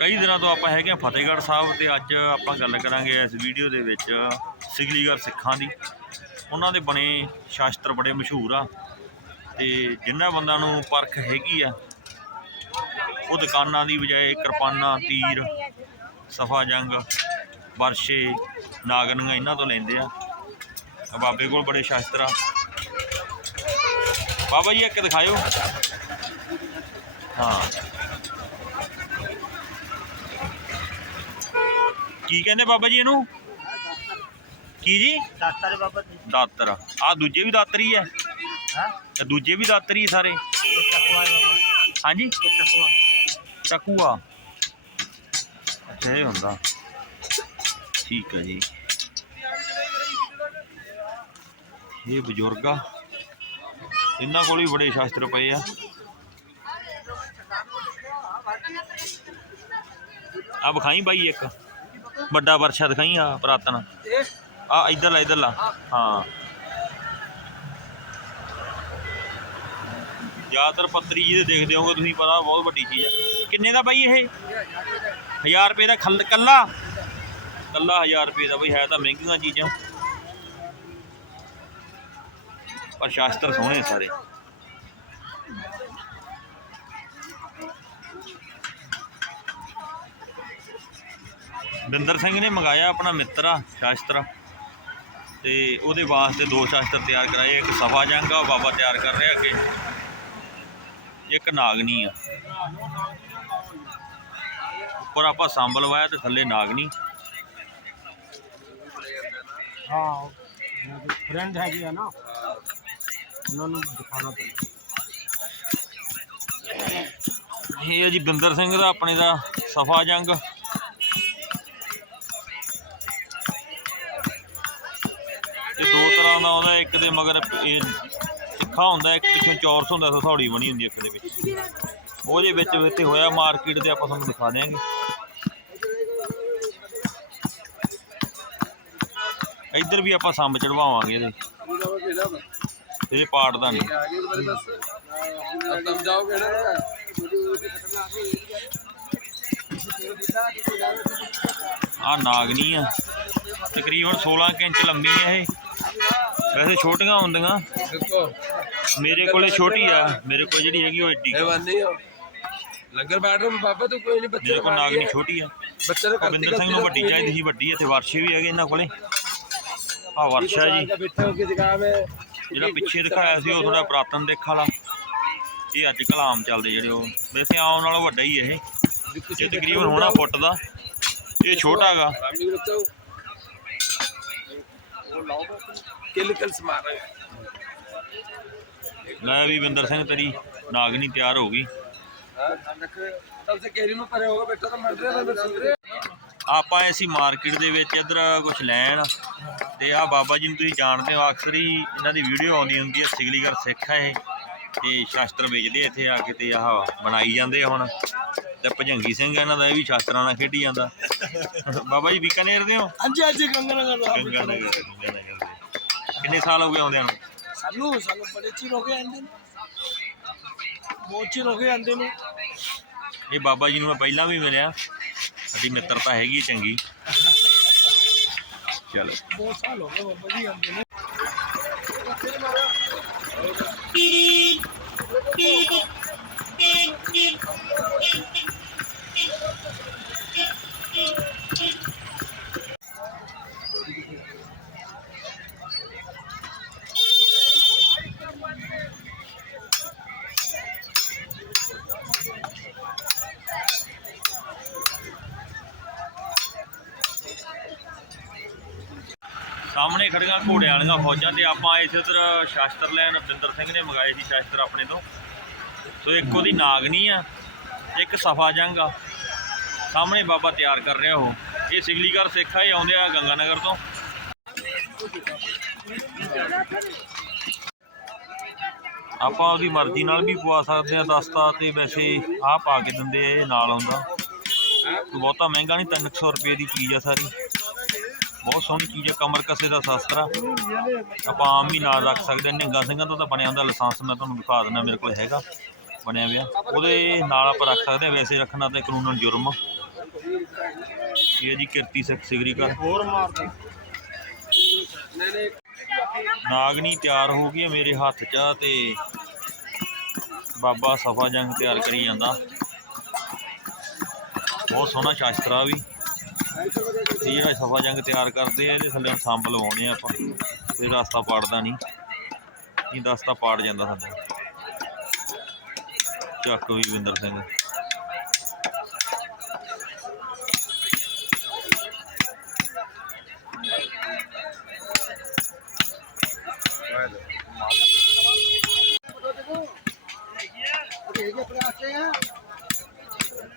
ਕਈ ਦਿਨਾਂ ਤੋਂ ਆਪਾਂ ਹੈਗੇ ਆ ਫਤਿਹਗੜ੍ਹ ਸਾਹਿਬ ਤੇ ਅੱਜ ਆਪਾਂ ਗੱਲ ਕਰਾਂਗੇ ਇਸ ਵੀਡੀਓ ਦੇ ਵਿੱਚ ਸਿਗਲੀਗਰ ਸਿੱਖਾਂ ਦੀ। ਉਹਨਾਂ ਦੇ ਬਣੇ ਸ਼ਾਸਤਰ ਬੜੇ ਮਸ਼ਹੂਰ ਆ ਤੇ ਜਿਨ੍ਹਾਂ ਬੰਦਾਂ ਨੂੰ ਪਰਖ ਹੈਗੀ ਆ, ਉਹ ਦੁਕਾਨਾਂ ਦੀ ਬਜਾਏ ਕਿਰਪਾਨਾਂ, ਤੀਰ, ਸਫਾ ਜੰਗ ਵਰਸ਼ੇ ਨਾਗਨੀਆਂ ਇਹਨਾਂ ਤੋਂ ਲੈਂਦੇ ਆ। ਆ ਬਾਬੇ ਕੋਲ ਬੜੇ ਸ਼ਾਸਤਰ ਆ। ਬਾਬਾ ਜੀ ਇੱਕ ਦਿਖਾਇਓ। ਹਾਂ। ਕੀ ਕਹਿੰਦੇ ਬਾਬਾ ਜੀ ਇਹਨੂੰ? ਕੀ ਜੀ? ਦਾਤਾਰੇ ਬਾਬਾ ਜੀ। ਦਾਤਰ। ਆ ਦੂਜੇ ਵੀ ਦਾਤਰ ਹੀ ਆ। ਹਾਂ? ਦੂਜੇ ਵੀ ਦਾਤਰ ਸਾਰੇ। ਹਾਂਜੀ? ਚੱਕੂਆ। ਅੱਛਾ ਇਹ ਹੁੰਦਾ। ਠੀਕ ਹੈ ਜੀ। ਇਹ ਬਜ਼ੁਰਗ ਆ। ਇਹਨਾਂ ਕੋਲ ਵੀ ਬੜੇ ਸ਼ਾਸਤਰ ਪਏ ਆ। ਆ ਵਿਖਾਈ ਬਾਈ ਇੱਕ। ਵੱਡਾ ਵਰਸ਼ਾ ਦਿਖਾਈ ਆ ਪ੍ਰਾਤਨ ਆ ਇਧਰਲਾ ਇਧਰਲਾ ਹਾਂ। ਜ਼ਿਆਦਾਤਰ ਪੱਤਰੀ ਜਿਹਦੇ ਦੇਖਦੇ ਹੋਗੇ ਤੁਸੀਂ ਪਤਾ ਬਹੁਤ ਵੱਡੀ ਚੀਜ਼ ਹੈ ਕਿੰਨੇ ਦਾ ਬਾਈ ਇਹ? 1000 ਰੁਪਏ ਦਾ ਖੱਲ ਕੱਲਾ? ਕੱਲਾ 1000 ਰੁਪਏ ਦਾ ਬਈ ਹੈ ਤਾਂ ਮਹਿੰਗੀਆਂ ਚੀਜ਼ਾਂ। ਪਰ ਸ਼ਾਸਤਰ ਸੋਹਣੇ ਸਾਰੇ। ਬਿੰਦਰ ਸਿੰਘ ਨੇ ਮੰਗਾਇਆ ਆਪਣਾ ਮਿੱਤਰ ਆ ਸ਼ਾਸਤਰ। ਤੇ ਉਹਦੇ ਵਾਸਤੇ ਦੋ ਸ਼ਾਸਤਰ ਤਿਆਰ ਕਰਾਏ ਇੱਕ ਸਫਾ ਜੰਗ ਆ ਉਹ ਬਾਬਾ ਤਿਆਰ ਕਰ ਰਿਹਾ ਅੱਗੇ। ਇੱਕ ਨਾਗਨੀ ਆ। ਉੱਪਰ ਆਪਾਂ ਸੰਬਲ ਵਾਇਆ ਤੇ ਥੱਲੇ ਨਾਗਨੀ। ਹਾਂ ਫਰੈਂਡ ਹੈਗੇ ਆ ਨਾ ਉਹਨਾਂ ਨੂੰ ਦਿਖਾਣਾ ਪੈਂਦਾ ਇਹ ਆ ਜੀ ਬਿੰਦਰ ਸਿੰਘ ਦਾ ਆਪਣੇ ਦਾ ਸਫਾ ਜੰਗ। ਤੇ ਦੋ ਇੱਕ ਦੇ ਮਗਰ ਇਹ ਤਿੱਖਾ ਹੁੰਦਾ, ਇੱਕ ਪਿੱਛੋਂ ਚੌਰਸ ਹੁੰਦਾ ਹਥੌੜੀ ਬਣੀ ਹੁੰਦੀ ਇੱਕ ਦੇ ਵਿੱਚ। ਉਹਦੇ ਵਿੱਚ ਇੱਥੇ ਹੋਇਆ ਮਾਰਕੀਟ ਦੇ ਆਪਾਂ ਤੁਹਾਨੂੰ ਦਿਖਾ ਦਿਆਂਗੇ। ਇੱਧਰ ਵੀ ਆਪਾਂ ਸੰਬ ਚੜਵਾਵਾਂਗੇ ਇਹਦੇ। ਇਹਦੇ ਪਾਰਟ ਦਾ ਨਹੀਂ। ਸਮਝਾਓਗੇ ਨਾ ਆ ਨਾਗਨੀ ਆ। ਤਕਰੀਬਨ 16 ਕੁ ਇੰਚ ਲੰਬੀ ਆ ਇਹ। ਵੈਸੇ ਛੋਟੀਆਂ ਹੁੰਦੀਆਂ। ਦੇਖੋ ਮੇਰੇ ਕੋਲੇ ਛੋਟੀ ਆ ਮੇਰੇ ਕੋਲ ਜਿਹੜੀ ਹੈਗੀ ਉਹ ਏਡੀ ਇਹ ਬੰਦੀ ਲੰਗਰ ਬਾੜ ਰਹੇ ਬਾਬਾ ਤੂੰ ਕੋਈ ਨਹੀਂ ਬੱਚੇ ਮੇਰੇ ਕੋਲ ਨਾਗਨੀ ਛੋਟੀ ਆ। ਬੱਚੇ ਨੂੰ ਕਰਤੀ ਬਿੰਦਰ ਸਿੰਘ ਨੂੰ ਵੱਡੀ ਚਾਹੀਦੀ ਸੀ ਵੱਡੀ ਇੱਥੇ ਵਰਸ਼ੇ ਵੀ ਹੈਗੇ ਇਹਨਾਂ ਕੋਲੇ। ਆ ਵਰਸ਼ਾ ਜੀ। ਬੈਠੇ ਹੋ ਕੇ ਜਗ੍ਹਾ ਮੇ ਜਿਹੜਾ ਪਿੱਛੇ ਦਿਖਾਇਆ ਸੀ ਉਹ ਥੋੜਾ ਪ੍ਰਾਤਨ ਦੇਖ ਵਾਲਾ। ਇਹ ਅੱਜ ਕੱਲ੍ਹ ਆਮ ਚੱਲਦੇ ਜਿਹੜੇ ਉਹ। ਵੈਸੇ ਆਉਣ ਨਾਲੋਂ ਵੱਡਾ ਹੀ ਇਹ। ਇਹ ਤਕਰੀਬਨ ਹੋਣਾ ਫੁੱਟ ਦਾ। ਇਹ ਛੋਟਾ ਹੈਗਾ ਰਾਮੀ ਬੱਚੋ ਕੈਮੀਕਲਸ ਮਾਰ ਰਹੇ ਲੈ ਵੀ ਬਿੰਦਰ ਸਿੰਘ ਤੇਰੀ ਨਾਗਨੀ ਤਿਆਰ ਹੋ ਗਈ। ਹਾਂ ਤਬ ਸੇ ਕੇਰੀ ਨੂੰ ਪਰੇ ਹੋਗਾ ਬੈਠਾ ਤਾਂ ਮਰ ਰਿਹਾ ਮੈਂ ਸੁਣ ਰਿਹਾ ਆਪਾਂ ਐਸੀ ਮਾਰਕੀਟ ਦੇ ਵਿੱਚ ਇੱਧਰ ਕੁਝ ਲੈਣ ਤੇ ਆ ਬਾਬਾ ਜੀ ਨੂੰ ਤੁਸੀਂ ਜਾਣਦੇ ਹੋ ਅਕਸਰ ਹੀ ਇਹਨਾਂ ਦੀ ਵੀਡੀਓ ਆਉਂਦੀ ਹੁੰਦੀ ਹੈ ਸਿਗਲੀਗਰ ਸਿੱਖ ਹੈ ਇਹ ਤੇ ਸ਼ਾਸਤਰ ਵੇਚਦੇ ਇੱਥੇ ਆ ਕੇ ਤੇ ਆਹ ਬਣਾਈ ਜਾਂਦੇ ਹੁਣ। ਤੇ ਭਜੰਗੀ ਸਿੰਘ ਇਹਨਾਂ ਦਾ ਇਹ ਵੀ ਸ਼ਾਸਤਰਾਂ ਨਾਲ ਖੇਡੀ ਜਾਂਦਾ। ਬਾਬਾ ਜੀ ਬੀਕਾਨੇਰ ਦੇ ਹੋ? ਹਾਂਜੀ ਹਾਂਜੀ ਗੰਗਾ ਨਗਰ ਗੰਗਾ ਨਗਰ ਗੰਗਾ ਨਗਰ ਦੇ। ਕਿੰਨੇ ਸਾਲ ਹੋ ਗਏ ਆਉਂਦਿਆਂ ਨੂੰ? ਸਾਨੂੰ ਸਾਨੂੰ ਬੜੇ ਚਿਰ ਹੋ ਗਏ ਆਂਦੇ ਨੂੰ। ਬਹੁਤ ਚਿਰ ਹੋ ਗਏ ਆਂਦੇ ਨੂੰ। ਇਹ ਬਾਬਾ ਜੀ ਨੂੰ ਮੈਂ ਪਹਿਲਾਂ ਵੀ ਮਿਲਿਆ। ਸਾਡੀ ਮਿੱਤਰਤਾ ਹੈਗੀ ਚੰਗੀ। ਚਲੋ ਬਹੁਤ ਸਾਲ ਹੋ ਗਏ ਬਾਬਾ ਜੀ ਆਂਦੇ ਨੂੰ। ਸਾਹਮਣੇ ਖੜੀਆਂ ਘੋੜਿਆਂ ਵਾਲੀਆਂ ਫੌਜਾਂ ਤੇ ਆਪਾਂ ਇੱਥੇ ਉਧਰ ਸ਼ਾਸਤਰ ਲੈਣ ਬਿੰਦਰ ਸਿੰਘ ਨੇ ਮੰਗਾਏ ਸੀ ਸ਼ਾਸਤਰ ਆਪਣੇ ਤੋਂ। ਸੋ ਇੱਕ ਉਹਦੀ ਨਾਗਨੀ ਆ, ਇੱਕ ਸਫਾ ਜੰਗ ਆ। ਸਾਹਮਣੇ ਬਾਬਾ ਤਿਆਰ ਕਰ ਰਿਹਾ ਉਹ। ਇਹ ਸਿਗਲੀਗਰ ਸਿੱਖ ਆ, ਇਹ ਆਉਂਦੇ ਆ ਗੰਗਾ ਨਗਰ ਤੋਂ। ਆਪਾਂ ਉਹਦੀ ਮਰਜ਼ੀ ਨਾਲ ਵੀ ਪਵਾ ਸਕਦੇ ਆ ਦਸਤਾ ਤੇ ਵੈਸੇ ਆਹ ਪਾ ਕੇ ਦਿੰਦੇ ਆ, ਇਹ ਨਾਲ ਆਉਂਦਾ। ਬਹੁਤਾ ਮਹਿੰਗਾ ਨਹੀਂ 300 ਰੁਪਏ ਦੀ ਚੀਜ਼ ਆ ਸਾਰੀ। ਬਹੁਤ ਸੋਹਣੀ ਚੀਜ਼ ਹੈ, ਕਮਰ ਕਸੇ ਦਾ ਸ਼ਾਸਤਰ ਆ। ਆਪਾਂ ਆਮ ਹੀ ਨਾਲ ਰੱਖ ਸਕਦੇ ਨਿੰਗਾ ਸਿੰਘਾਂ ਤੋਂ ਤਾਂ ਬਣਿਆ ਹੁੰਦਾ, ਲਾਇਸੈਂਸ ਮੈਂ ਤੁਹਾਨੂੰ ਦਿਖਾ ਦਿੰਦਾ, ਮੇਰੇ ਕੋਲ ਹੈਗਾ, ਬਣਿਆ ਹੋਇਆ। ਉਹਦੇ ਨਾਲ ਆਪਾਂ ਰੱਖ ਸਕਦੇ ਹਾਂ, ਵੈਸੇ ਰੱਖਣਾ ਤਾਂ ਕਾਨੂੰਨ ਜੁਰਮ। ਇਹ ਜੀ ਕਿਰਤੀ ਸਿੱਖ ਸਿਗਰੀ ਕਰ ਹੋਰ ਮਾਰਦੇ ਨਾਗਣੀ ਤਿਆਰ ਹੋ ਗਈ ਹੈ ਮੇਰੇ ਹੱਥ 'ਚ ਆ ਤੇ ਬਾਬਾ ਸਫਾ ਜੰਗ ਤਿਆਰ ਕਰੀ ਜਾਂਦਾ। ਬਹੁਤ ਸੋਹਣਾ ਸ਼ਾਸਤਰਾ ਵੀ। ਤੇ ਸਫਾ ਜੰਗ ਤਿਆਰ ਕਰਦੇ ਆ, ਇਹਦੇ ਥੱਲੇ ਹੁਣ ਸੰਭ ਲਵਾਉਣੇ ਆ ਆਪਾਂ। ਤੇ ਰਸਤਾ ਪਾੜਦਾ ਨਹੀਂ। ਇਹ ਰਸਤਾ ਪਾੜ ਜਾਂਦਾ ਸਾਡਾ। ਚੱਕ ਵੀ ਵਿੰਦਰ ਸਿੰਘ।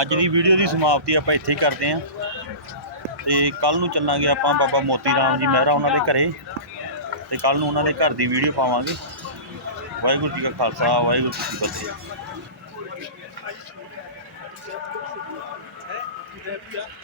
ਅੱਜ ਦੀ ਵੀਡੀਓ ਦੀ ਸਮਾਪਤੀ ਆਪਾਂ ਇੱਥੇ ਹੀ ਕਰਦੇ ਹਾਂ। ਤੇ ਕੱਲ ਨੂੰ ਚੱਲਾਂਗੇ ਆਪਾਂ ਬਾਬਾ ਮੋਤੀ ਰਾਮ ਜੀ ਮਹਿਰਾ ਉਹਨਾਂ ਦੇ ਘਰੇ। ਤੇ ਕੱਲ ਨੂੰ ਉਹਨਾਂ ਦੇ ਘਰ ਦੀ ਵੀਡੀਓ ਪਾਵਾਂਗੇ। ਵਾਹਿਗੁਰੂ ਜੀ ਕਾ ਖਾਲਸਾ, ਵਾਹਿਗੁਰੂ ਜੀ ਕੀ ਫਤਿਹ। Hep ya.